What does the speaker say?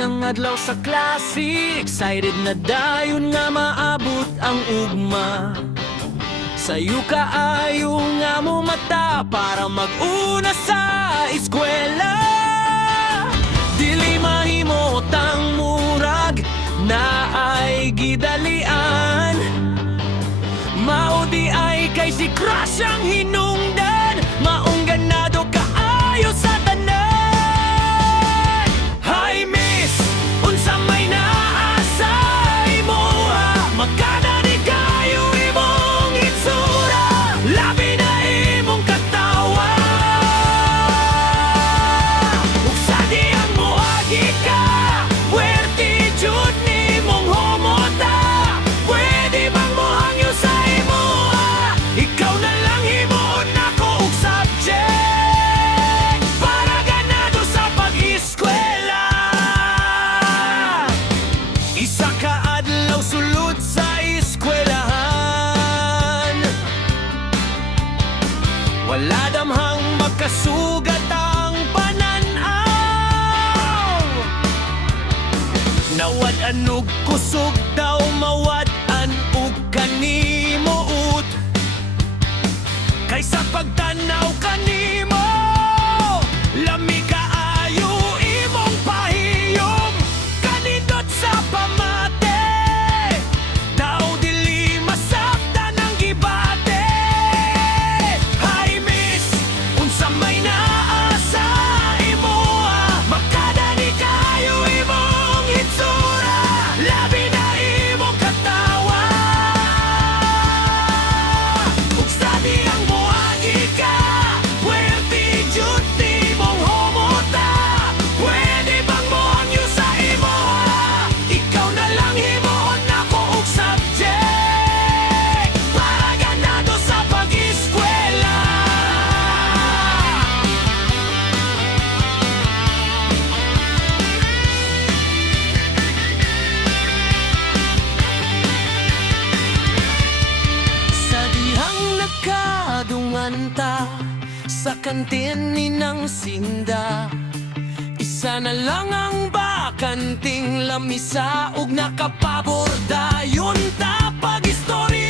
unang adlaw sa klase, excited na dayon nga maabot ang ugma. Sayo kaayo nga mo mata para mag-una sa eskwela. Dili mahimotang murag na ay gidalian. Maudi ay kay si crush ang hinungdan. Maong ganado kaayo sa tanan. Hi miss, unsa may naasa imo ha? Magkana ni kayo imong itsura, labi na imong katawa. Ug sa diyang moagi ka, puwerte jud nimong homota. Pwede bang mohangyo sa imo ha? Ikaw na lang himuon ako og subject para ganado sa pag-eskwela. Isa ka adlaw sulod sa eskwelahan, wala damhang magkasugat ang pananaw. Nawad-an og kusog daw mawad-an og kanimuot. Kaysa pagtanaw kanimo, lami kaayo imong pahiyom. Kanindot sa pamate, daw dili masabtan ang gibate. Hi miss, unsa may naasa imo ha? Magkada ni kayo imong itsura, labi na imong katawa. Ug sa diyang moagi ka, puwerte jud nimong homota. Pwede bang mohangyo sa imo ha? Ikaw na lang himuon ako og subject para ganado sa pag-eskwela. Sa dihang nagkadungan ta sa kantin ni nang sinda, isa na lang ang bakanting lamisa ug nakapaborda. Yun ta pag-istorya